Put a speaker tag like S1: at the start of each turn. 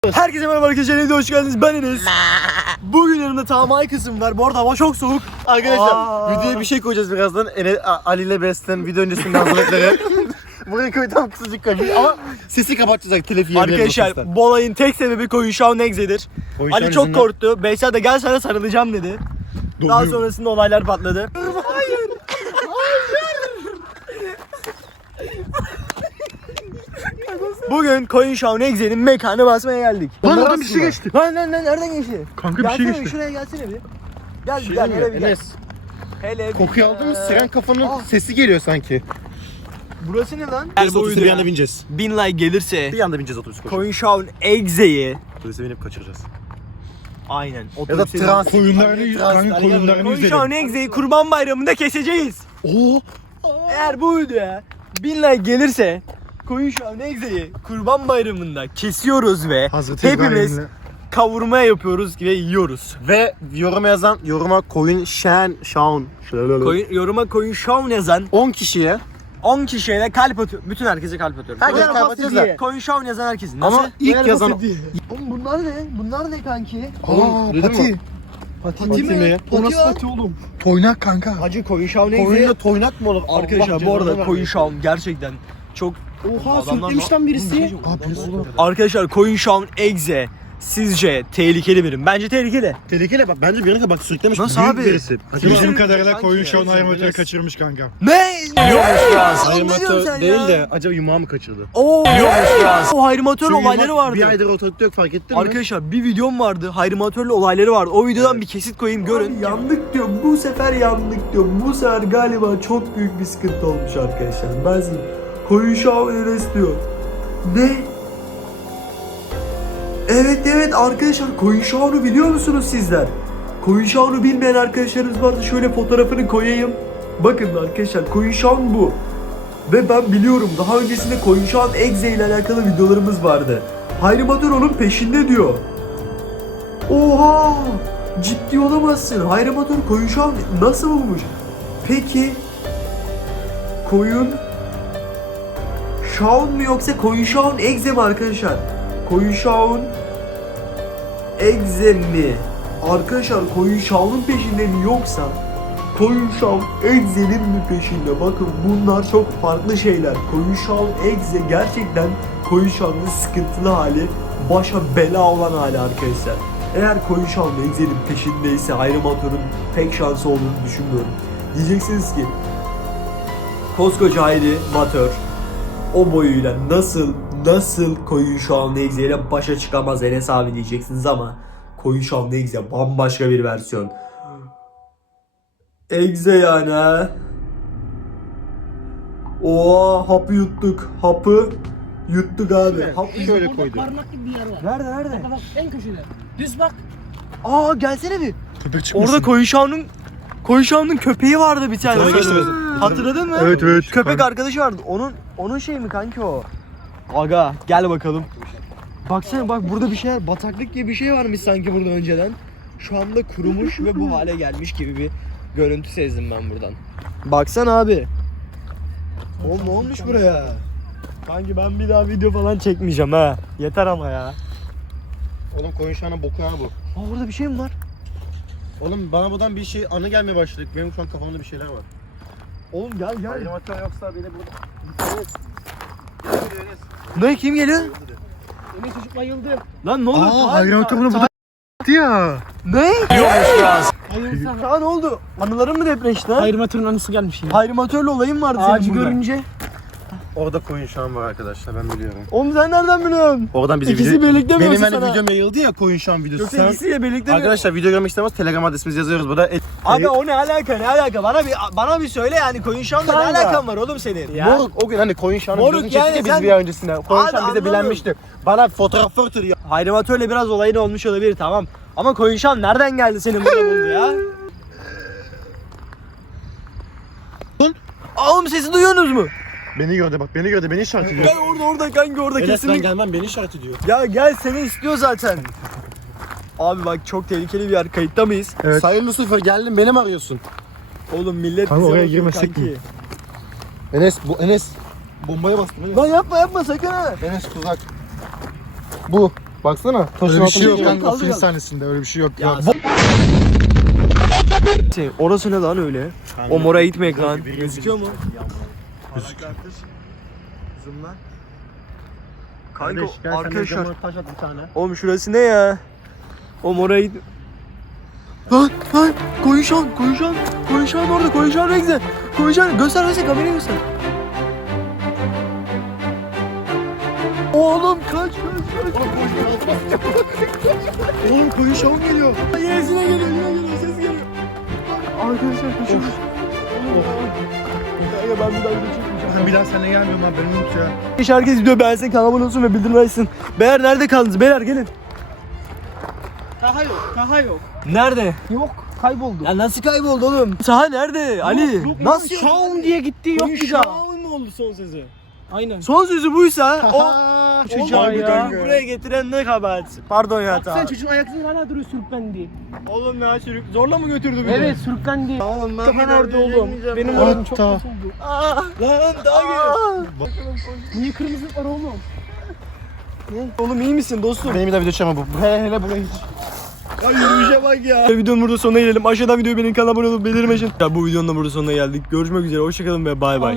S1: Herkese merhaba arkadaşlar, evde hoş geldiniz. Ben Enes. Bugün yanımda Tamay kısım var. Bu arada hava çok soğuk.
S2: Arkadaşlar videoya bir şey koyacağız birazdan. Ali ile Beslen video öncesinde hazırlıkları. Buraya koy tam kısacık koy ama sesi kapatacağız telif yerine.
S1: Arkadaşlar bu olayın tek sebebi Koyunşah'ın egzedir. Ali çok korktu. Beysel de gel sana sarılacağım dedi. Daha sonrasında olaylar patladı. Hayır. Bugün Koyunşah'ın egzenin mekanı basmaya geldik.
S2: Lan oradan bir şey geçti.
S1: Lan nereden geçti?
S2: Kanka bir şey geçti.
S1: Şuraya gelsene bir. Gel
S2: Şey
S1: gel hele bir gel.
S2: Enes.
S1: Hele
S2: Kokuyu aldın mı? Siren kafanın sesi geliyor sanki.
S1: Burası ne lan?
S2: Enes otobüse bir anda bineceğiz.
S1: 1000 like gelirse
S2: Bir anda bineceğiz otobüse.
S1: Koyunşah'ın egzeyi
S2: Otobüse binip kaçıracağız.
S1: aynen.
S2: Ya da trans.
S3: Koyunlarını
S1: Koyunşah'ın egzeyi Kurban Bayramı'nda keseceğiz.
S2: Oo.
S1: Eğer bu videoya 1000 like gelirse Koyunşah'ın egzeyi Kurban Bayramı'nda kesiyoruz ve hepimiz kavurma yapıyoruz ve yiyoruz.
S2: Ve yoruma koyun şaun.
S1: Yoruma Koyunşah'ın yazan
S2: 10 kişiye
S1: 10 kişiye de kalp atıyor. Bütün herkese kalp atıyorum.
S2: Herkese kalp atıyoruz da.
S1: Koyunşah'ın yazan herkesin. Nasıl?
S2: Ama ilk yazan
S1: Oğlum bunlar ne? Bunlar ne kanki?
S3: Pati.
S1: Pati mi?
S3: O nasıl pati oğlum? Toynak kanka.
S1: Hacı Koyunşah'ın egzeyi.
S2: Koyunla toynak mı olur?
S1: Arkadaşlar bu arada Koyunşah'ın gerçekten çok...
S2: Oha sürüklemiş lan birisi.
S1: Arkadaşlar Koyunşah'ın egze sizce tehlikeli birim? Bence tehlikeli.
S2: Tehlikeli bak bence birine bak sürüklemiş.
S1: Nasıl
S2: büyük
S1: abi?
S2: Birisi.
S3: Bildiğim kadarıyla
S1: Kanki
S3: koyun
S1: ya,
S3: şahın animatörü
S2: Enes.
S3: kaçırmış kanka.
S1: Ne? Yokmuş Fransız.
S2: Hayırmatör değil de acaba yumağı mı kaçırdı?
S1: Oo. Yokmuş Fransız. O hayrimatörlü olayları vardı.
S2: Bir aydır ortalıkta yok fark ettin mi?
S1: Arkadaşlar bir videom vardı. Hayrimatörlü olayları vardı. O videodan bir kesit koyayım görün.
S4: Yandık diyorum. Bu sefer yandık diyorum. Bu sefer galiba çok büyük bir sıkıntı olmuş arkadaşlar. Ben size Koyunşah'ın Enes diyor. Ne? Evet arkadaşlar Koyunşah'ını biliyor musunuz sizler? Koyunşah'ını bilmeyen arkadaşlarınız varsa şöyle fotoğrafını koyayım. Bakın arkadaşlar Koyunşah'ın bu. Ve ben biliyorum daha öncesinde Koyunşah'ın egze ile alakalı videolarımız vardı. Hayrimatör onun peşinde diyor. Oha! Ciddi olamazsın. Hayrimatör Koyunşah'ın nasıl bulmuş? Peki Koyun Şahın mı yoksa Koyunşah'ın egze mi arkadaşlar? Koyunşah'ın egze mi? Arkadaşlar Koyunşah'ın peşinde mi yoksa Koyunşah'ın egzenin mi peşinde? Bakın bunlar çok farklı şeyler. Koyunşah'ın egze gerçekten Koyunşah'ın sıkıntılı hali, başa bela olan hali arkadaşlar. Eğer Koyunşah'ın egzenin peşindeyse Hayrimatör'ün pek şansı olduğunu düşünmüyorum. Diyeceksiniz ki koskoca Hayrimatör o boyuyla nasıl Koyunşah'ın egze ile başa çıkamaz Enes abi diyeceksiniz ama Koyunşah'ın egze bambaşka bir versiyon. Egze yani ha. Oha hapı yuttuk. Hapı yuttuk abi. Hapı
S2: Şöyle
S5: Orada
S2: koydu.
S5: parmak gibi bir yer var.
S1: Nerede?
S5: Bak en köşede. Düz bak.
S1: Aa gelsene bir.
S3: Köpek çıkmasın.
S1: Orada Koyunşah'ın köpeği vardı bir tane.
S2: Sana geçti mesela.
S1: Hatırladın mı?
S3: Evet.
S1: Köpek
S3: Kanka.
S1: arkadaşı vardı. Onun şey mi kanki o? Aga gel bakalım. Baksana bak burada bir şeyler bataklık gibi bir şey varmış sanki burada önceden. Şu anda kurumuş ve bu hale gelmiş gibi bir görüntü sezdim ben buradan. Baksana abi. Oğlum ne olmuş buraya? Kanki ben bir daha video falan çekmeyeceğim ha. Yeter ama ya.
S2: Oğlum koyun şahının boku ha bu.
S1: Aa burada bir şey mi var?
S2: Oğlum bana buradan bir şey anı gelmeye başladı. Benim şu an kafamda bir şeyler var.
S1: Oğlum gel.
S2: Hayrimatör yoksa beni burada...
S1: Ne kim geliyor?
S5: Enes çocuk bayıldı.
S1: Lan ne oldu?
S3: Hayrimatör bunu burada ya.
S1: Ne?
S5: Bayıldı.
S1: Ya ne oldu? Anıların mı depreşti ha?
S5: Hayrimatörün anısı gelmiş yine.
S1: Hayrimatörlü olayım vardı
S5: Ağacı
S1: senin burada.
S5: görünce.
S2: Orada koyun şahın var arkadaşlar ben biliyorum.
S1: Oğlum sen nereden biliyorsun?
S2: Oradan bize
S1: İkisi birlikte mi
S2: Benim
S1: yoksa
S2: hani
S1: sana?
S2: videom yayıldı ya koyun şahın videosu.
S1: Yoksa ikisiyle birlikte mi?
S2: Arkadaşlar video görmek istemez Telegram adresimizi yazıyoruz burada.
S1: Aga o ne alaka? Bana bir söyle yani Koyunşah'la ne
S2: Kanka.
S1: alakan var oğlum senin? Ya.
S2: Moruk o gün hani koyun şahının
S1: Moruk
S2: videosunu çektik
S1: yani
S2: ya
S1: sen-
S2: biz bir ay öncesinde. Koyun
S1: Abi
S2: şahın bize
S1: anladım.
S2: bilenmişti. Bana fotoğraf fırtır ya.
S1: Hayrimatörle biraz olayın olmuş olabilir tamam. Ama Koyunşah nereden geldi senin burada buldu ya? Oğlum sesi duyuyorsunuz mu?
S2: Beni gördü bak beni işaret ediyor.
S1: Gel orada kanka orada
S2: Enes ben
S1: kesinlikle.
S2: gelmem beni işaret ediyor.
S1: Ya gel seni istiyor zaten. Abi bak çok tehlikeli bir yer. Kayıtta mıyız?
S3: Evet.
S2: Sayın Lucifer geldin beni mi arıyorsun?
S1: Oğlum millet
S3: Kanka
S1: bize
S3: oraya
S1: bakıyor
S3: girmesek
S1: kanki.
S3: mi?
S2: Enes bombaya bastım.
S1: Lan yapma sakın ha.
S2: Enes tuzak. Bu. Baksana. Taşın
S3: Öyle bir şey
S2: altında
S3: yok
S2: bir
S3: kanka.
S1: kaldı
S3: Film
S1: kaldı.
S3: sahnesinde öyle bir şey yok.
S1: Ya orası ne lan öyle? O mora gitmek lan. Gözüküyor mu?
S2: Zoomla.
S1: Kanka arkadaşlar.
S2: Taş at bir tane.
S1: Oğlum şurası ne ya? O mora git. Lan koyuşan orada koyuşan ne güzel. Koyuşan göster kamerayı göster. Oğlum kaç.
S3: Oğlum koyuşan geliyor.
S1: Yine geliyor ses geliyor. Arkadaşlar koşuyoruz. Kanka ben bir daha video çekmeyeceğim.
S3: Ben bir daha seninle gelmiyorum abi benim unut ya.
S1: Herkes video beğensin, kanalıma abone olsun ve bildirim açsın. Beyler nerede kaldınız? Beyler gelin.
S5: Taha yok.
S1: Nerede?
S5: Yok. Kayboldu.
S1: Ya nasıl kayboldu oğlum? Saha nerede? Ali. Nasıl yok?
S5: Şaun diye gitti yok bir daha.
S1: Şaun mu oldu son sözü?
S5: Aynen.
S1: Son sözü buysa o çocuğu
S5: Olay ya.
S1: buraya getiren ne kabahat? Pardon ya
S5: Sen
S1: tamam.
S5: çocuğun ayakları hala duruyor sürüklendi.
S1: Oğlum ya çocuk zorla mı götürdü beni?
S5: Evet sürüklendi.
S1: Tamam ben
S5: Kafan orada oğlum. Benim oğlum çok
S3: Hatta.
S5: kötü oldu.
S1: Lan daha geliyor.
S5: Niye kırmızı var oğlum?
S1: Oğlum iyi misin dostum?
S2: Benim bir daha video çekemem bu. Hele buraya hiç.
S1: Ya yürüyüşe bak ya. Videonun burada sonuna gelelim. Aşağıdan videoyu benim kanalıma abone olup bildirim açın. Ya bu videonun da burada sonuna geldik. Görüşmek üzere. Hoşçakalın ve bay bay.